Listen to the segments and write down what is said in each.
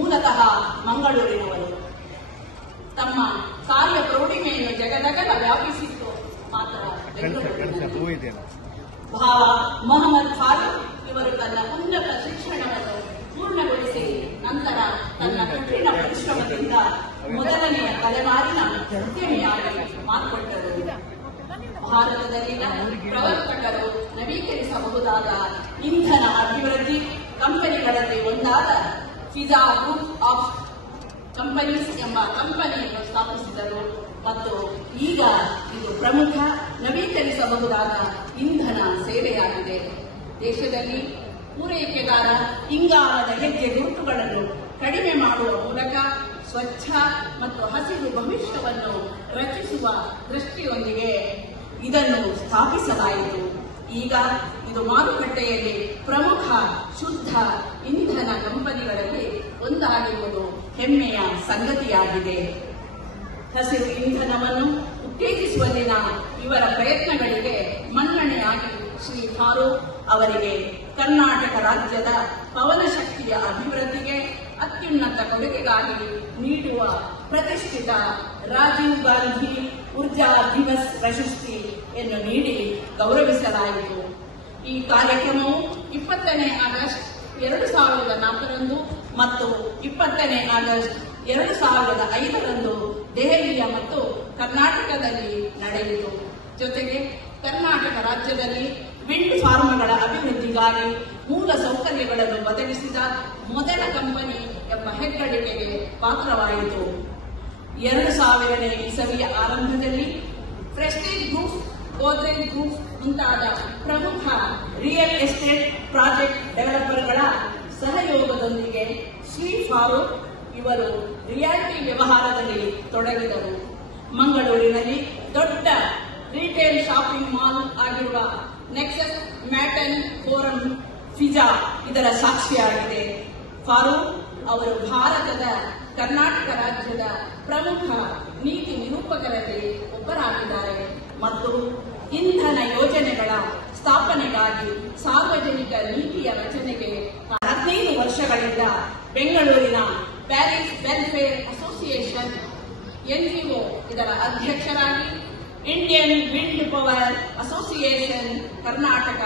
ಮೂಲತಃ ಮಂಗಳೂರಿನವರು. ತಮ್ಮ ಕಾರ್ಯ ಪ್ರೌಢಿಮೆಯನ್ನು ಜಗದಗಲ ವ್ಯಾಪಿಸಿತ್ತು ಮಾತ್ರ ಬೆಂಗಳೂರಿನಲ್ಲಿ. ಭಾವ ಮೊಹಮ್ಮದ್ ಫಾರೂಕ್ ಇವರು ತನ್ನ ಉನ್ನತ ಶಿಕ್ಷಣವನ್ನು ಪೂರ್ಣಗೊಳಿಸಿ ನಂತರ ತನ್ನ ಕಠಿಣ ಪರಿಶ್ರಮದಿಂದ ಮೊದಲನೆಯ ತಲೆಮಾರಿನ ಉದ್ಯಮಿಯಾಗಿ ಮಾರ್ಪಟ್ಟರು. ಭಾರತದಲ್ಲಿನ ಪ್ರವರ್ತಕರು ನವೀಕರಿಸಬಹುದಾದ ಇಂಧನ ಅಭಿವೃದ್ಧಿ ಕಂಪನಿಗಳಲ್ಲಿ ಒಂದಾದ ಫಿಜಾ ಗ್ರೂಪ್ ಆಫ್ ಕಂಪನೀಸ್ ಎಂಬ ಕಂಪನಿಯನ್ನು ಸ್ಥಾಪಿಸಿದರು ಮತ್ತು ಈಗ ಇದು ಪ್ರಮುಖ ನವೀಕರಿಸಬಹುದಾದ ಇಂಧನ ಸೇವೆಯಾಗಿದೆ. ದೇಶದಲ್ಲಿ ಪೂರೈಕೆದಾರ ಇಂಗಾಲದ ಹೆಜ್ಜೆ ಗುರುತುಗಳನ್ನು ಕಡಿಮೆ ಮಾಡುವ ಮೂಲಕ ಸ್ವಚ್ಛ ಮತ್ತು ಹಸಿರು ಭವಿಷ್ಯವನ್ನು ರಚಿಸುವ ದೃಷ್ಟಿಯೊಂದಿಗೆ ಇದನ್ನು ಸ್ಥಾಪಿಸಲಾಯಿತು. ಈಗ ಇದು ಮಾರುಕಟ್ಟೆಯಲ್ಲಿ ಪ್ರಮುಖ ಶುದ್ಧ ಇಂಧನ ಕಂಪನಿಗಳಲ್ಲಿ ಒಂದಾಗಿರುವುದು ಹೆಮ್ಮೆಯ ಸಂಗತಿಯಾಗಿದೆ. ಹಸಿರು ಇಂಧನವನ್ನು ಉತ್ತೇಜಿಸುವಲ್ಲಿನ ಇವರ ಪ್ರಯತ್ನಗಳಿಗೆ ಮನ್ನಣೆಯಾಗಿ ಶ್ರೀ ಫಾರೂಕ್ ಅವರಿಗೆ ಕರ್ನಾಟಕ ರಾಜ್ಯದ ಪವನ ಶಕ್ತಿಯ ಅಭಿವೃದ್ಧಿಗೆ ಅತ್ಯುನ್ನತ ಕೊಡುಗೆಗಾಗಿ ನೀಡುವ ಪ್ರತಿಷ್ಠಿತ ರಾಜೀವ್ ಗಾಂಧಿ ಊರ್ಜಾ ದಿವಸ್ ಪ್ರಶಸ್ತಿಯನ್ನು ನೀಡಿ ಗೌರವಿಸಲಾಯಿತು. ಈ ಕಾರ್ಯಕ್ರಮವು 20ನೇ ಆಗಸ್ಟ್ 2004 ಮತ್ತು 20ನೇ ಆಗಸ್ಟ್ 2005 ದೆಹಲಿಯ ಮತ್ತು ಕರ್ನಾಟಕದಲ್ಲಿ ನಡೆಯಿತು. ಜೊತೆಗೆ ಕರ್ನಾಟಕ ರಾಜ್ಯದಲ್ಲಿ ವಿಂಡ್ ಫಾರ್ಮ್ಗಳ ಅಭಿವೃದ್ಧಿಗಾಗಿ ಮೂಲ ಸೌಕರ್ಯಗಳನ್ನು ಒದಗಿಸಿದ ಮೊದಲ ಕಂಪನಿ ಎಂಬ ಹೆಗ್ಗಳಿಕೆಗೆ ಪಾತ್ರವಾಯಿತು. 2000ನೇ ಇಸವಿಯ ಆರಂಭದಲ್ಲಿ ಪ್ರೆಸ್ಟೀಜ್ ಗ್ರೂಪ್, ಗೋದ್ರೇಜ್ ಗ್ರೂಪ್ ಮುಂತಾದ ಪ್ರಮುಖ ರಿಯಲ್ ಎಸ್ಟೇಟ್ ಪ್ರಾಜೆಕ್ಟ್ ಡೆವಲಪರ್ಗಳ ಸಹಯೋಗದೊಂದಿಗೆ ಶ್ರೀ ಫಾರೂಕ್ ಇವರು ರಿಯಾಲಿಟಿ ವ್ಯವಹಾರದಲ್ಲಿ ತೊಡಗಿದರು. ಮಂಗಳೂರಿನಲ್ಲಿ ದೊಡ್ಡ ರಿಟೇಲ್ ಶಾಪಿಂಗ್ ಮಾಲ್ ಆಗಿರುವ ನೆಕ್ಸಸ್ ಮ್ಯಾಟನ್ ಫೋರಂ ಫಿಜಾ ಇದರ ಸಾಕ್ಷಿಯಾಗಿದೆ. ಫಾರೂಕ್ ಅವರು ಭಾರತದ ಕರ್ನಾಟಕ ರಾಜ್ಯದ ಪ್ರಮುಖ ನೀತಿ ನಿರೂಪಕರಲ್ಲಿ ಒಬ್ಬರಾಗಿದ್ದಾರೆ ಮತ್ತು ಇಂಧನ ಯೋಜನೆಗಳ ಸ್ಥಾಪನೆಗಾಗಿ ಸಾರ್ವಜನಿಕ ನೀತಿಯ ರಚನೆಗೆ 15 ವರ್ಷಗಳಿಂದ ಬೆಂಗಳೂರಿನ ಪ್ಯಾರಿಸ್ ವೆಲ್ಫೇರ್ ಅಸೋಸಿಯೇಷನ್ ಎನ್ಜಿಒ ಇದರ ಅಧ್ಯಕ್ಷರಾಗಿ, Indian wind power association Karnataka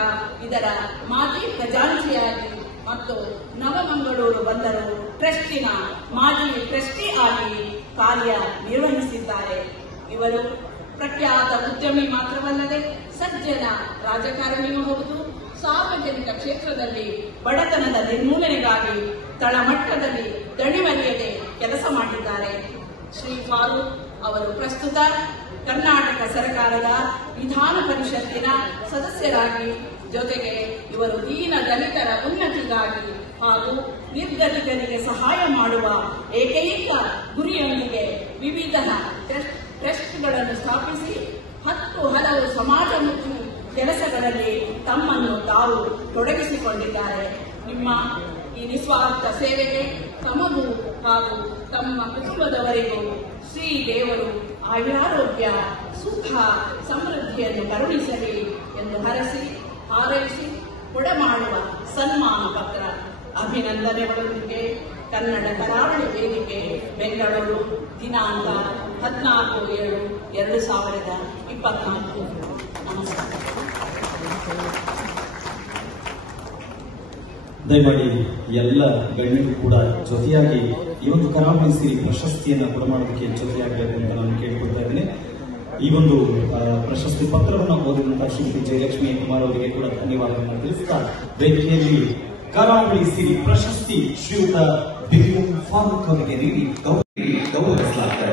ಇದರ ಮಾಜಿ ಖಜಾಂಚಿಯಾಗಿ ಮತ್ತು ನವಮಂಗಳೂರು ಬಂದರು ಟ್ರಸ್ಟಿನ ಮಾಜಿ ಟ್ರಸ್ಟಿ ಆಗಿ ಕಾರ್ಯ ನಿರ್ವಹಿಸಿದ್ದಾರೆ. ಇವರು ಪ್ರಖ್ಯಾತ ಉದ್ಯಮಿ ಮಾತ್ರವಲ್ಲದೆ ಸಜ್ಜನ ರಾಜಕಾರಣಿಯೂ ಹೌದು. ಸಾರ್ವಜನಿಕ ಕ್ಷೇತ್ರದಲ್ಲಿ ಬಡತನದ ನಿರ್ಮೂಲನೆಗಾಗಿ ತಳಮಟ್ಟದಲ್ಲಿ ದಣಿವರಿಯದೆ ಕೆಲಸ ಮಾಡಿದ್ದಾರೆ. ಶ್ರೀ ಫಾರೂಕ್ ಅವರು ಪ್ರಸ್ತುತ ಕರ್ನಾಟಕ ಸರ್ಕಾರದ ವಿಧಾನ ಪರಿಷತ್ತಿನ ಸದಸ್ಯರಾಗಿ, ಜೊತೆಗೆ ಇವರು ದೀನ ದಲಿತರ ಉನ್ನತಿಗಾಗಿ ಹಾಗೂ ನಿರ್ಗತಿಕರಿಗೆ ಸಹಾಯ ಮಾಡುವ ಏಕೈಕ ಗುರಿಯೊಂದಿಗೆ ವಿವಿಧ ಟ್ರಸ್ಟ್ಗಳನ್ನು ಸ್ಥಾಪಿಸಿ 10 ಹಲವು ಸಮಾಜಮುಖಿ ಕೆಲಸಗಳಲ್ಲಿ ತಮ್ಮನ್ನು ತಾವು ತೊಡಗಿಸಿಕೊಂಡಿದ್ದಾರೆ. ನಿಮ್ಮ ಈ ನಿಸ್ವಾರ್ಥ ಸೇವೆಗೆ ತಮಗೂ ಹಾಗೂ ತಮ್ಮ ಕುಟುಂಬದವರಿಗೂ ಶ್ರೀ ದೇವರು ಆಯುರಾರೋಗ್ಯ, ಸುಖ, ಸಮೃದ್ಧಿಯನ್ನು ಕರುಣಿಸಲಿ ಎಂದು ಹಾರೈಸಿ ಕೊಡಮಾಡುವ ಸನ್ಮಾನ ಪತ್ರ. ಅಭಿನಂದನೆಗಳೊಂದಿಗೆ ಕನ್ನಡ ಕರಾವಳಿ ವೇದಿಕೆ, ಬೆಂಗಳೂರು, ದಿನಾಂಕ 14/7/2024. ನಮಸ್ಕಾರ. ದಯಮಾಡಿ ಎಲ್ಲ ಗಣ್ಯರು ಕೂಡ ಜೊತೆಯಾಗಿ ಈ ಒಂದು ಕರಾವಳಿ ಸಿರಿ ಪ್ರಶಸ್ತಿಯನ್ನು ಕೊಡಮಾಡೋದಕ್ಕೆ ಜೊತೆಯಾಗಬೇಕು ಅಂತ ನಾನು ಕೇಳಿಕೊಳ್ತಾ ಇದ್ದೇನೆ. ಈ ಒಂದು ಪ್ರಶಸ್ತಿ ಪತ್ರವನ್ನು ಓದಿದಂತಹ ಶ್ರೀಮತಿ ಜಯಲಕ್ಷ್ಮಿ ಕುಮಾರ್ ಅವರಿಗೆ ಕೂಡ ಧನ್ಯವಾದಗಳನ್ನು ತಿಳಿಸ್ತಾ ವೇದಿಕೆಯಲ್ಲಿ ಕರಾವಳಿ ಸಿರಿ ಪ್ರಶಸ್ತಿ ಶ್ರೀಯುತ ಬಿರಿಯಂ ಫಾರೂಕ್ ಅವರಿಗೆ ನೀಡಿ ಗೌರವಿಸಲಾಗಿದೆ.